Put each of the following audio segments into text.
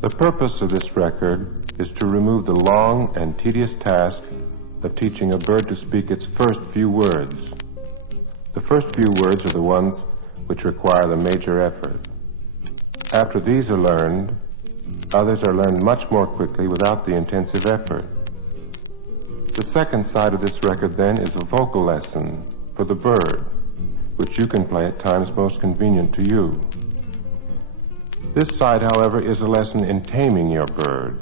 The purpose of this record is to remove the long and tedious task of teaching a bird to speak its first few words. The first few words are the ones which require the major effort. After these are learned, others are learned much more quickly without the intensive effort. The second side of this record, then, is a vocal lesson for the bird, which you can play at times most convenient to you. This side, however, is a lesson in taming your bird.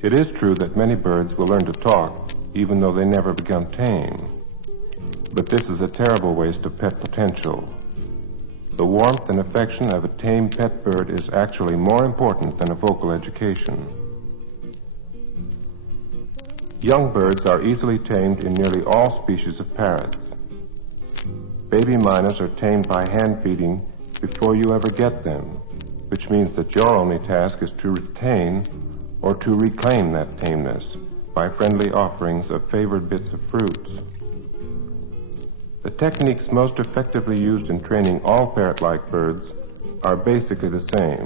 It is true that many birds will learn to talk, even though they never become tame. But this is a terrible waste of pet potential. The warmth and affection of a tame pet bird is actually more important than a vocal education. Young birds are easily tamed in nearly all species of parrots. Baby miners are tamed by hand feeding before you ever get them, which means that your only task is to retain or to reclaim that tameness by friendly offerings of favored bits of fruits. The techniques most effectively used in training all parrot-like birds are basically the same,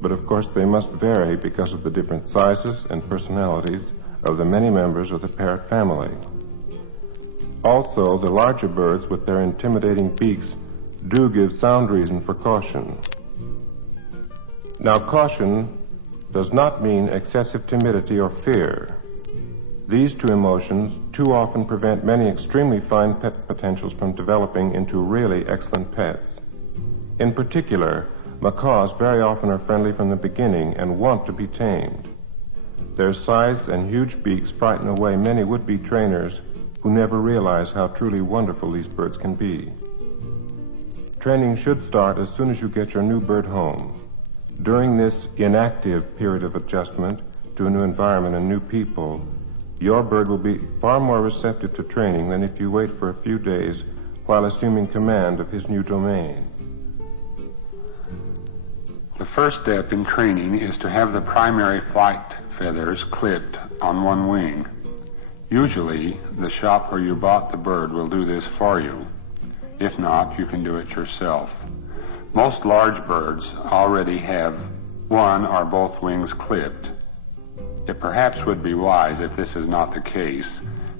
but of course they must vary because of the different sizes and personalities of the many members of the parrot family. Also, the larger birds with their intimidating beaks do give sound reason for caution. Now, caution does not mean excessive timidity or fear. These two emotions too often prevent many extremely fine pet potentials from developing into really excellent pets. In particular, macaws very often are friendly from the beginning and want to be tamed. Their size and huge beaks frighten away many would-be trainers who never realize how truly wonderful these birds can be. Training should start as soon as you get your new bird home. During this inactive period of adjustment to a new environment and new people, your bird will be far more receptive to training than if you wait for a few days while assuming command of his new domain. The first step in training is to have the primary flight feathers clipped on one wing. Usually, the shop where you bought the bird will do this for you. If not, you can do it yourself. Most large birds already have one or both wings clipped. It perhaps would be wise, if this is not the case,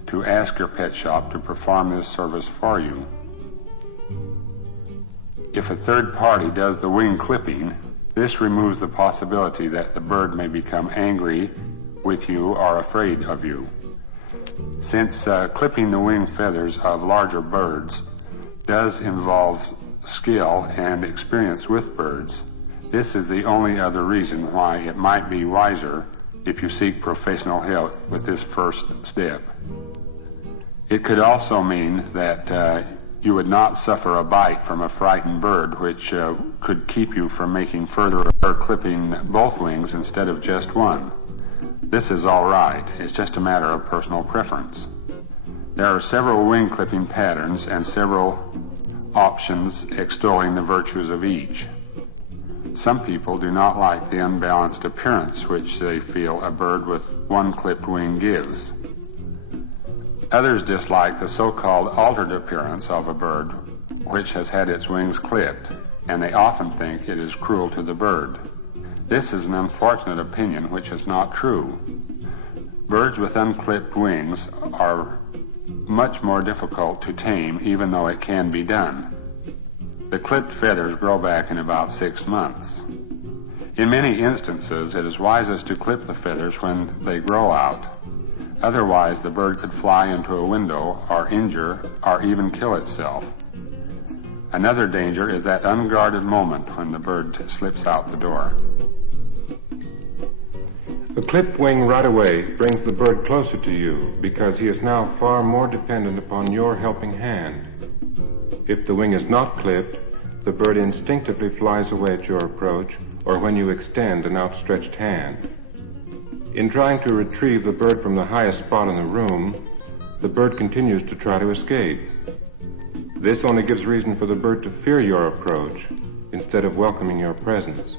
to ask your pet shop to perform this service for you. If a third party does the wing clipping, this removes the possibility that the bird may become angry with you or afraid of you. Since clipping the wing feathers of larger birds does involve skill and experience with birds, this is the only other reason why it might be wiser if you seek professional help with this first step. It could also mean that you would not suffer a bite from a frightened bird, which could keep you from making further or clipping both wings instead of just one. This is all right. It's just a matter of personal preference. There are several wing clipping patterns and several options extolling the virtues of each. Some people do not like the unbalanced appearance which they feel a bird with one clipped wing gives. Others dislike the so-called altered appearance of a bird which has had its wings clipped, and they often think it is cruel to the bird. This is an unfortunate opinion which is not true. Birds with unclipped wings are much more difficult to tame, even though it can be done. The clipped feathers grow back in about 6 months. In many instances, it is wisest to clip the feathers when they grow out. Otherwise, the bird could fly into a window or injure or even kill itself. Another danger is that unguarded moment when the bird slips out the door. The clipped wing right away brings the bird closer to you because he is now far more dependent upon your helping hand. If the wing is not clipped, the bird instinctively flies away at your approach or when you extend an outstretched hand. In trying to retrieve the bird from the highest spot in the room, the bird continues to try to escape. This only gives reason for the bird to fear your approach instead of welcoming your presence.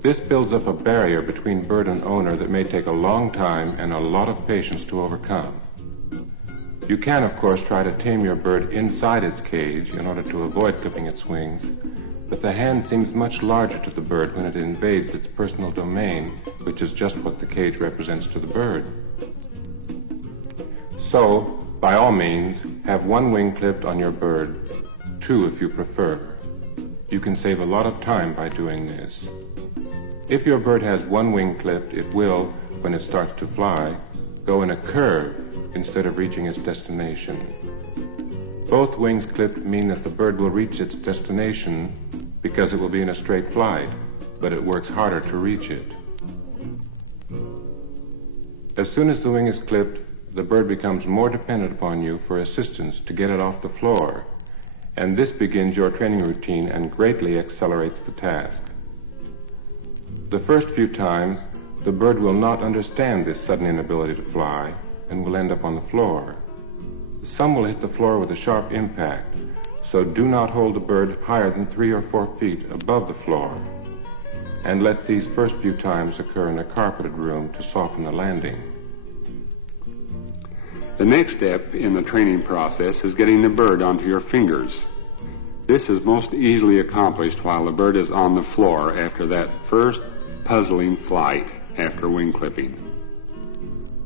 This builds up a barrier between bird and owner that may take a long time and a lot of patience to overcome. You can, of course, try to tame your bird inside its cage in order to avoid clipping its wings, but the hand seems much larger to the bird when it invades its personal domain, which is just what the cage represents to the bird. So, by all means, have one wing clipped on your bird, two if you prefer. You can save a lot of time by doing this. If your bird has one wing clipped, it will, when it starts to fly, go in a curve instead of reaching its destination. Both wings clipped mean that the bird will reach its destination because it will be in a straight flight, but it works harder to reach it. As soon as the wing is clipped, the bird becomes more dependent upon you for assistance to get it off the floor, and this begins your training routine and greatly accelerates the task. The first few times, the bird will not understand this sudden inability to fly and will end up on the floor. Some will hit the floor with a sharp impact, so do not hold the bird higher than 3 or 4 feet above the floor, and let these first few times occur in a carpeted room to soften the landing. The next step in the training process is getting the bird onto your fingers. This is most easily accomplished while the bird is on the floor after that first puzzling flight after wing clipping.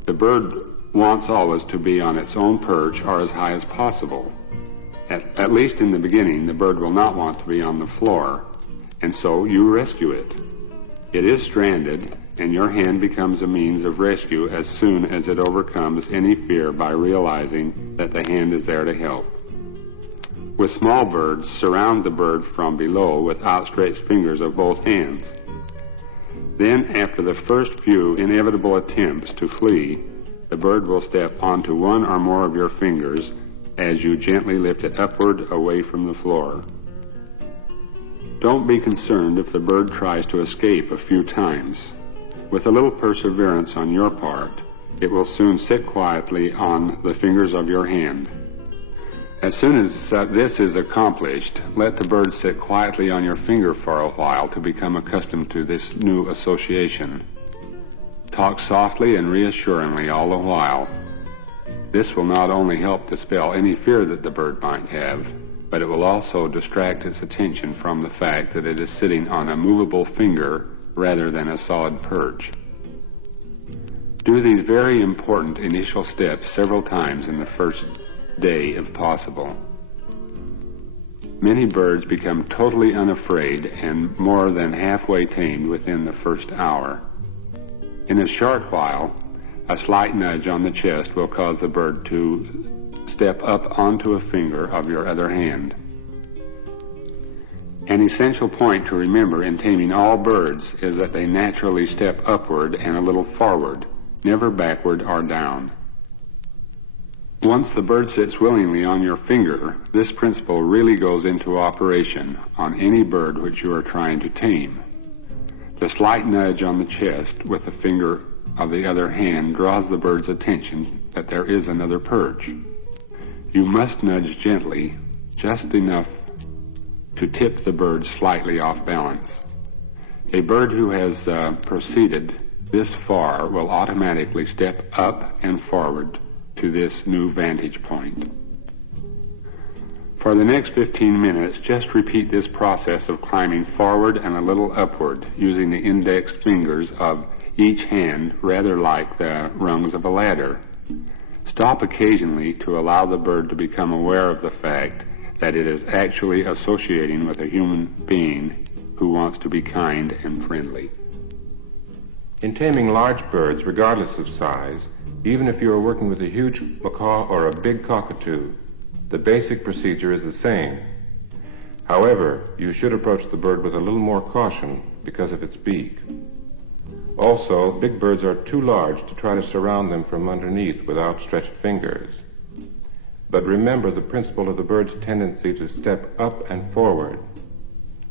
The bird wants always to be on its own perch or as high as possible. At least in the beginning, the bird will not want to be on the floor, and so you rescue it. It is stranded, and your hand becomes a means of rescue as soon as it overcomes any fear by realizing that the hand is there to help. With small birds, surround the bird from below with outstretched fingers of both hands. Then, after the first few inevitable attempts to flee, the bird will step onto one or more of your fingers as you gently lift it upward away from the floor. Don't be concerned if the bird tries to escape a few times. With a little perseverance on your part, it will soon sit quietly on the fingers of your hand. As soon as this is accomplished, let the bird sit quietly on your finger for a while to become accustomed to this new association. Talk softly and reassuringly all the while. This will not only help dispel any fear that the bird might have, but it will also distract its attention from the fact that it is sitting on a movable finger rather than a solid perch. Do these very important initial steps several times in the first day if possible. Many birds become totally unafraid and more than halfway tamed within the first hour. In a short while, a slight nudge on the chest will cause the bird to step up onto a finger of your other hand. An essential point to remember in taming all birds is that they naturally step upward and a little forward, never backward or down. Once the bird sits willingly on your finger, this principle really goes into operation on any bird which you are trying to tame. The slight nudge on the chest with the finger of the other hand draws the bird's attention that there is another perch. You must nudge gently, just enough to tip the bird slightly off balance. A bird who has proceeded this far will automatically step up and forward to this new vantage point. For the next 15 minutes, just repeat this process of climbing forward and a little upward using the index fingers of each hand rather like the rungs of a ladder. Stop occasionally to allow the bird to become aware of the fact that it is actually associating with a human being who wants to be kind and friendly. In taming large birds, regardless of size, even if you are working with a huge macaw or a big cockatoo, the basic procedure is the same. However, you should approach the bird with a little more caution because of its beak. Also, big birds are too large to try to surround them from underneath with outstretched fingers. But remember the principle of the bird's tendency to step up and forward.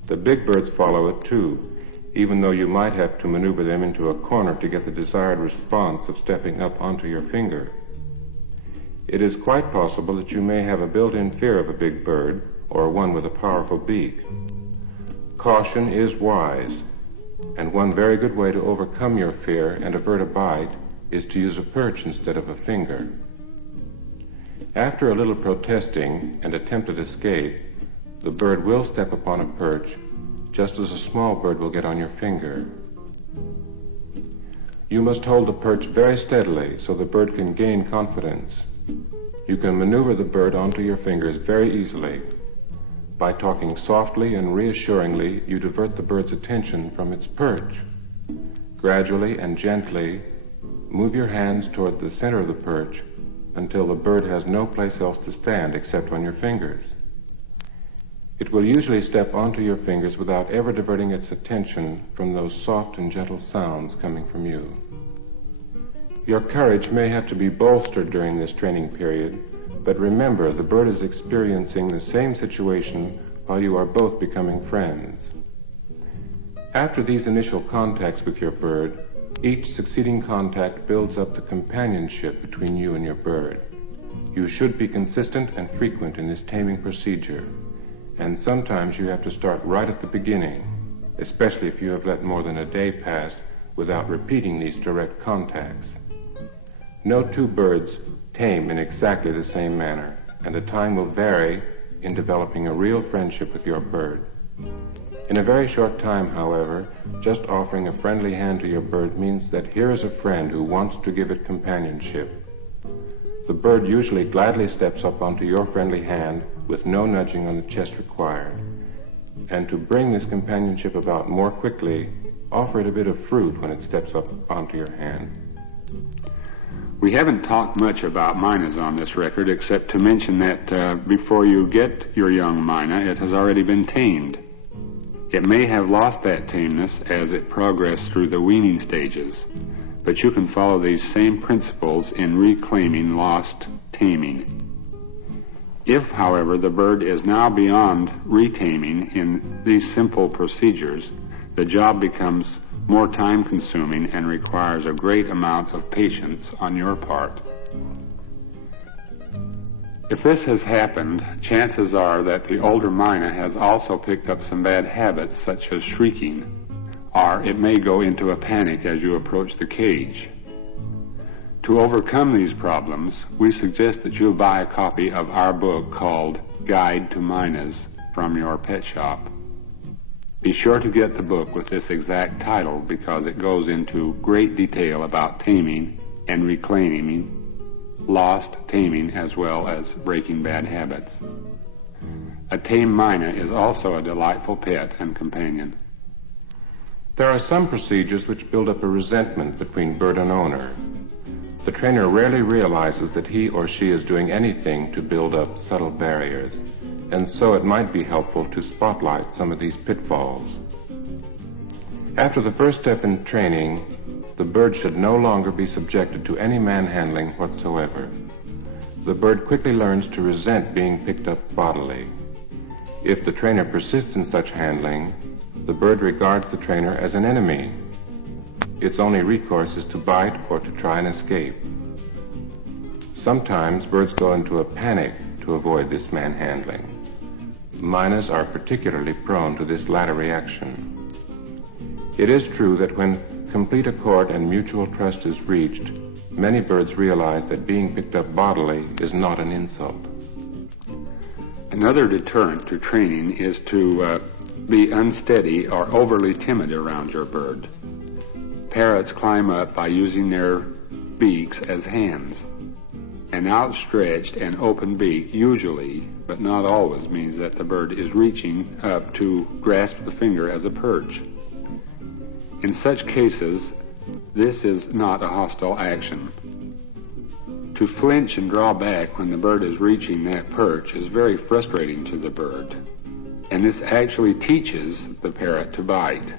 The big birds follow it too, even though you might have to maneuver them into a corner to get the desired response of stepping up onto your finger. It is quite possible that you may have a built-in fear of a big bird or one with a powerful beak. Caution is wise, and one very good way to overcome your fear and avert a bite is to use a perch instead of a finger. After a little protesting and attempted escape, the bird will step upon a perch just as a small bird will get on your finger. You must hold the perch very steadily so the bird can gain confidence. You can maneuver the bird onto your fingers very easily. By talking softly and reassuringly, you divert the bird's attention from its perch. Gradually and gently, move your hands toward the center of the perch until the bird has no place else to stand except on your fingers. It will usually step onto your fingers without ever diverting its attention from those soft and gentle sounds coming from you. Your courage may have to be bolstered during this training period, but remember, the bird is experiencing the same situation while you are both becoming friends. After these initial contacts with your bird, each succeeding contact builds up the companionship between you and your bird. You should be consistent and frequent in this taming procedure, and sometimes you have to start right at the beginning, especially if you have let more than a day pass without repeating these direct contacts. No two birds tame in exactly the same manner, and the time will vary in developing a real friendship with your bird. In a very short time, however, just offering a friendly hand to your bird means that here is a friend who wants to give it companionship. The bird usually gladly steps up onto your friendly hand with no nudging on the chest required. And to bring this companionship about more quickly, offer it a bit of fruit when it steps up onto your hand. We haven't talked much about mynahs on this record, except to mention that before you get your young mynah, it has already been tamed. It may have lost that tameness as it progressed through the weaning stages, but you can follow these same principles in reclaiming lost taming. If, however, the bird is now beyond retaming in these simple procedures, the job becomes more time-consuming and requires a great amount of patience on your part. If this has happened, chances are that the older mynah has also picked up some bad habits such as shrieking, or it may go into a panic as you approach the cage. To overcome these problems, we suggest that you buy a copy of our book called Guide to Mynahs from your pet shop. Be sure to get the book with this exact title because it goes into great detail about taming and reclaiming lost taming as well as breaking bad habits. A tame mynah is also a delightful pet and companion. There are some procedures which build up a resentment between bird and owner. The trainer rarely realizes that he or she is doing anything to build up subtle barriers, and so it might be helpful to spotlight some of these pitfalls. After the first step in training, the bird should no longer be subjected to any manhandling whatsoever. The bird quickly learns to resent being picked up bodily. If the trainer persists in such handling, the bird regards the trainer as an enemy. Its only recourse is to bite or to try and escape. Sometimes birds go into a panic to avoid this manhandling. Mynahs are particularly prone to this latter reaction. It is true that when complete accord and mutual trust is reached, many birds realize that being picked up bodily is not an insult. Another deterrent to training is to be unsteady or overly timid around your bird. Parrots climb up by using their beaks as hands. An outstretched and open beak usually, but not always, means that the bird is reaching up to grasp the finger as a perch. In such cases, this is not a hostile action. To flinch and draw back when the bird is reaching that perch is very frustrating to the bird, and this actually teaches the parrot to bite.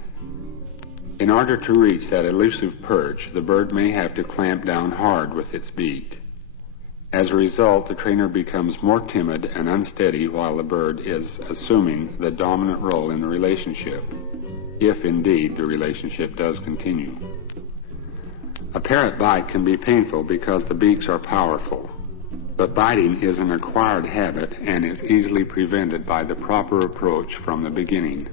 In order to reach that elusive perch, the bird may have to clamp down hard with its beak. As a result, the trainer becomes more timid and unsteady while the bird is assuming the dominant role in the relationship, if indeed the relationship does continue. A parrot bite can be painful because the beaks are powerful, but biting is an acquired habit and is easily prevented by the proper approach from the beginning.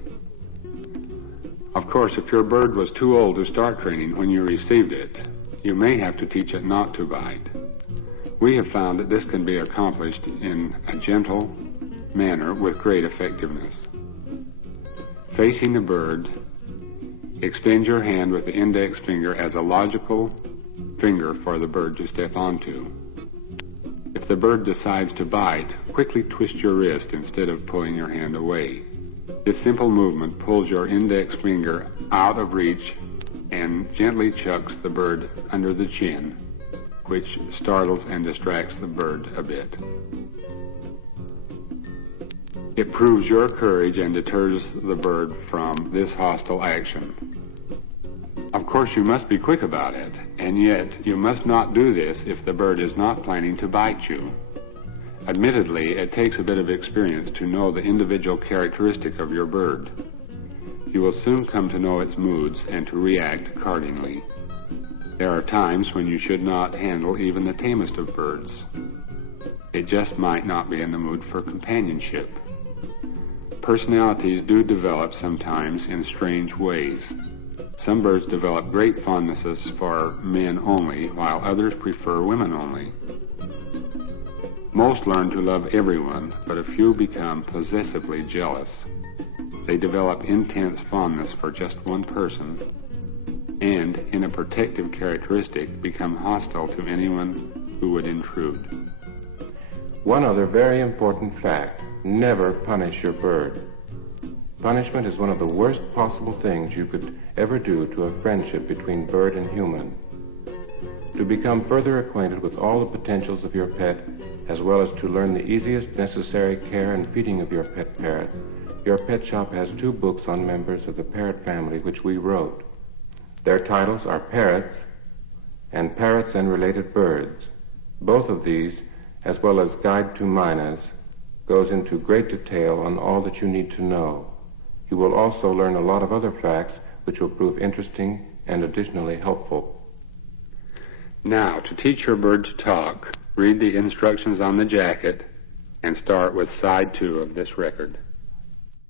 Of course, if your bird was too old to start training when you received it, you may have to teach it not to bite. We have found that this can be accomplished in a gentle, manner with great effectiveness. Facing the bird, extend your hand with the index finger as a logical finger for the bird to step onto. If the bird decides to bite, quickly twist your wrist instead of pulling your hand away. This simple movement pulls your index finger out of reach and gently chucks the bird under the chin, which startles and distracts the bird a bit. It proves your courage and deters the bird from this hostile action. Of course, you must be quick about it, and yet you must not do this if the bird is not planning to bite you. Admittedly, it takes a bit of experience to know the individual characteristic of your bird. You will soon come to know its moods and to react accordingly. There are times when you should not handle even the tamest of birds. It just might not be in the mood for companionship. Personalities do develop sometimes in strange ways. Some birds develop great fondnesses for men only, while others prefer women only. Most learn to love everyone, but a few become possessively jealous. They develop intense fondness for just one person, and, in a protective characteristic, become hostile to anyone who would intrude. One other very important fact: never punish your bird. Punishment is one of the worst possible things you could ever do to a friendship between bird and human. To become further acquainted with all the potentials of your pet, as well as to learn the easiest necessary care and feeding of your pet parrot, your pet shop has 2 books on members of the parrot family which we wrote. Their titles are Parrots and Parrots and Related Birds. Both of these, as well as Guide to Minas, goes into great detail on all that you need to know. You will also learn a lot of other facts which will prove interesting and additionally helpful. Now, to teach your bird to talk, read the instructions on the jacket and start with side 2 of this record.